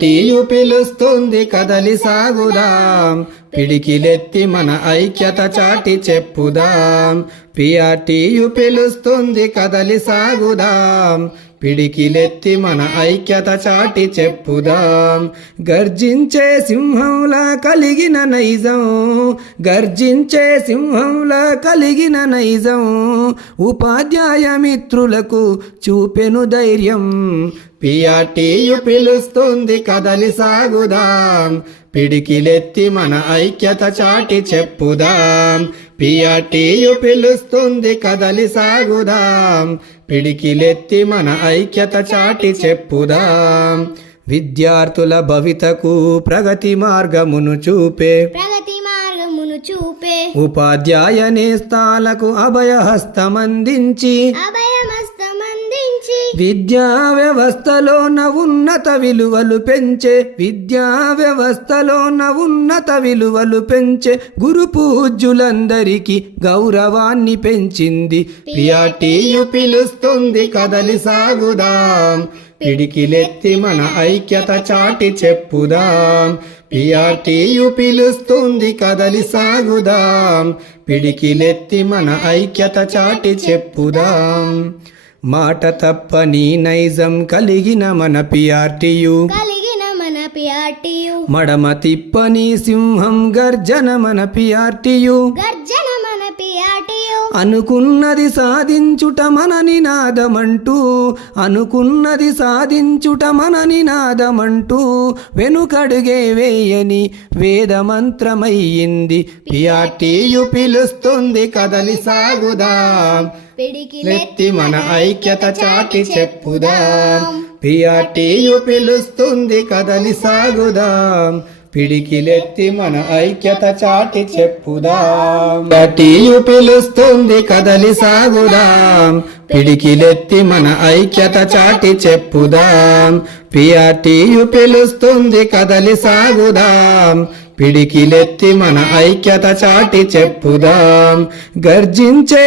TU పిలుస్తుంది కదలి సాగుదాం, పిడికిలెత్తి మన ఐక్యత చాటి చెప్పుదాం. పిఆర్టీయు పిలుస్తుంది కదలి సాగుదాం, పిడికిలెత్తి మన ఐక్యత చాటి చెప్పుదాం. గర్జించే సింహంలా కలిగిన నైజం, గర్జించే సింహంలా కలిగిన నైజం, ఉపాధ్యాయ మిత్రులకు చూపెను ధైర్యం. పిఆర్టీయు పిలుస్తుంది కదలి సాగుదాం, పిడికిలెత్తి మన ఐక్యత చాటి చెప్పుదాం. పిఆర్టీయు పిలుస్తుంది కదలి సాగుదాం, పిడికిలెత్తి మన ఐక్యత చాటి చెప్పుదాం. విద్యార్థుల భవితకు ప్రగతి మార్గమును చూపే ఉపాధ్యాయ నేస్తాలకు అభయహస్తమందించి విద్యా వ్యవస్థలోన ఉన్నత విలువలు పెంచే, విద్యా వ్యవస్థలోన ఉన్నత విలువలు పెంచే గురు పూజ్యులందరికీ గౌరవాన్ని పెంచింది. పిఆర్టీయు పిలుస్తుంది కదలి సాగుదాం, పిడికిలెత్తి మన ఐక్యత చాటి చెప్పుదాం. పిఆర్టీయు పిలుస్తుంది కదలి సాగుదాం, పిడికిలెత్తి మన ఐక్యత చాటి చెప్పుదాం. మాట తప్పని నైజం కలిగిన మన పిఆర్టీయు, మడమ తిప్పని సింహం గర్జన మన పిఆర్టీయు, అనుకున్నది సాధించుట మన నినాదమంటూ, అనుకున్నది సాధించుట మన నినాదమంటూ వెనుకడుగే వేయని వేదమంత్రమయ్యింది. పిఆర్టీయు పిలుస్తుంది కదలి సాగుదాం, పిడికిలెత్తి మన ఐక్యత చాటి చెప్పుదాం. పిఆర్టీయు పిలుస్తుంది కదలి సాగుదాం, పిడికిలెత్తి మన ఐక్యత చాటి చెప్పుదాం. పిఆర్టీయు పిలుస్తుంది కదలి సాగుదాం, పిడికిలెత్తి మన ఐక్యత చాటి చెప్పుదాం. పిఆర్టీయు పిలుస్తుంది కదలి సాగుదాం, పిడికిలెత్తి మన ఐక్యత చాటి చెప్పుదాం. గర్జించే